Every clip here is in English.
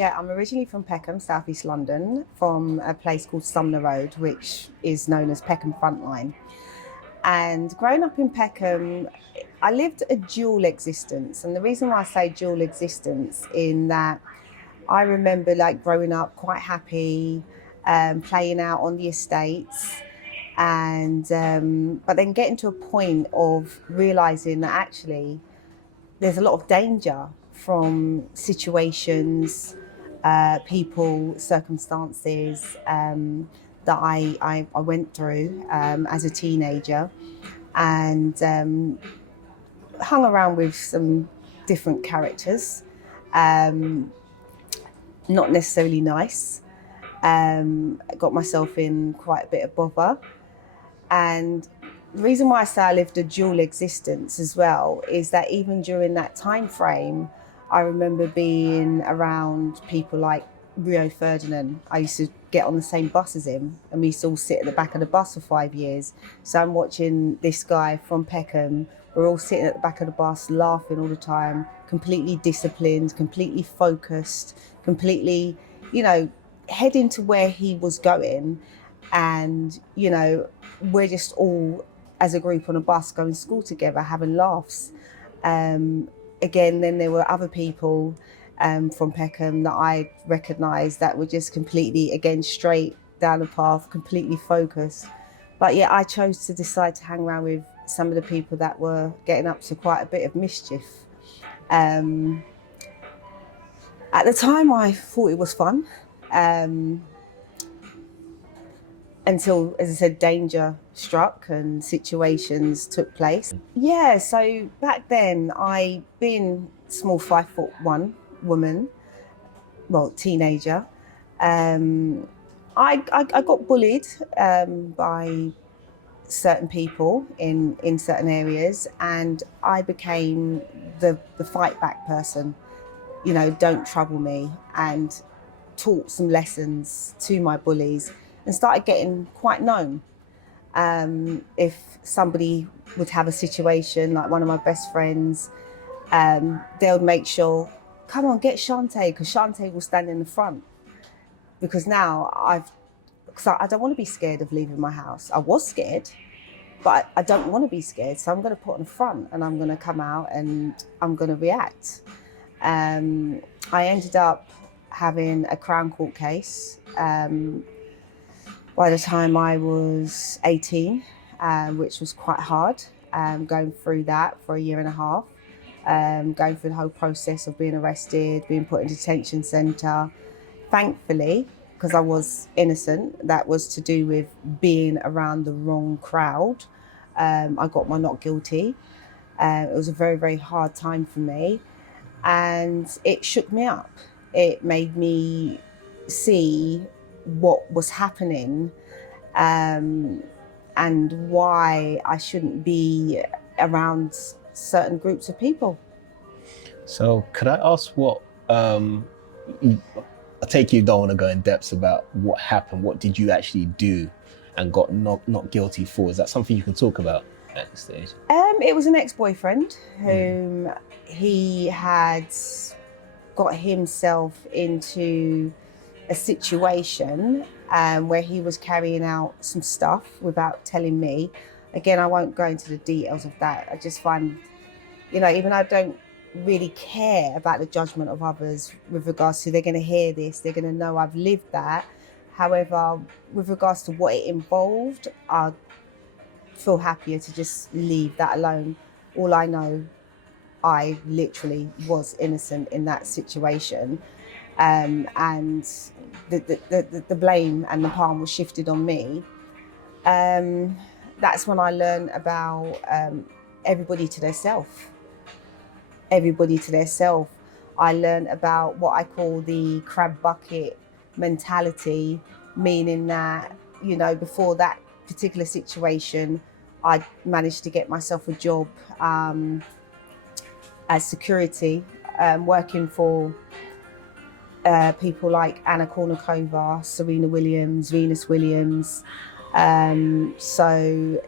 Yeah, I'm originally from Peckham, South East London, from a place called Sumner Road, which is known as Peckham Frontline. And growing up in Peckham, I lived a dual existence. And the reason why I say dual existence in that I remember like growing up quite happy, playing out on the estates, and but then getting to a point of realizing that actually there's a lot of danger from situations, people, circumstances that I went through as a teenager, and hung around with some different characters, um, not necessarily nice. Got myself in quite a bit of bother. And the reason why I say I lived a dual existence as well is that even during that time frame, I remember being around people like Rio Ferdinand. I used to get on the same bus as him, and we used to all sit at the back of the bus for 5 years. So I'm watching this guy from Peckham. We're all sitting at the back of the bus, laughing all the time, completely disciplined, completely focused, completely, you know, heading to where he was going. And, you know, we're just all as a group on a bus going to school together, having laughs. Again, then there were other people from Peckham that I recognised that were just completely, again, straight down the path, completely focused. But yeah, I chose to decide to hang around with some of the people that were getting up to quite a bit of mischief. At the time, I thought it was fun. Until, as I said, danger struck and situations took place. Yeah, so back then, being small 5'1" woman, well, teenager, I got bullied by certain people in certain areas, and I became the fight back person. You know, don't trouble me, and taught some lessons to my bullies and started getting quite known. If somebody would have a situation, like one of my best friends, they'll make sure, come on, get Siontai, because Siontai will stand in the front. Because now because I don't want to be scared of leaving my house. I was scared, but I don't want to be scared. So I'm going to put on the front and I'm going to come out and I'm going to react. I ended up having a Crown Court case by the time I was 18, which was quite hard, going through that for a year and a half, going through the whole process of being arrested, being put in detention centre. Thankfully, because I was innocent, that was to do with being around the wrong crowd. I got my not guilty. It was a very, very hard time for me, and it shook me up. It made me see what was happening, and why I shouldn't be around certain groups of people. So could I ask what, I take you don't want to go in depth about what happened. What did you actually do and got not guilty for? Is that something you can talk about at this stage? It was an ex-boyfriend whom he had got himself into a situation where he was carrying out some stuff without telling me. Again, I won't go into the details of that. I just find, you know, even though I don't really care about the judgment of others with regards to they're going to hear this, they're going to know I've lived that. However, with regards to what it involved, I feel happier to just leave that alone. All I know, I literally was innocent in that situation. And the blame and the harm was shifted on me. That's when I learned about everybody to their self. Everybody to their self. I learned about what I call the crab bucket mentality, meaning that, you know, before that particular situation, I managed to get myself a job as security, working for people like Anna Kournikova, Serena Williams, Venus Williams. So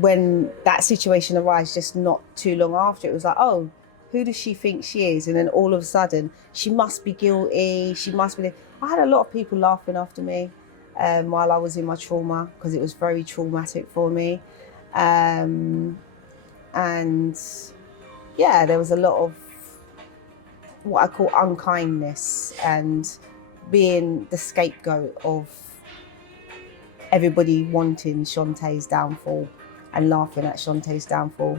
when that situation arose just not too long after, it was like, oh, who does she think she is? And then all of a sudden, she must be guilty. She must be. I had a lot of people laughing after me while I was in my trauma, because it was very traumatic for me. And yeah, there was a lot of what I call unkindness and being the scapegoat of everybody wanting Siontai's downfall and laughing at Siontai's downfall.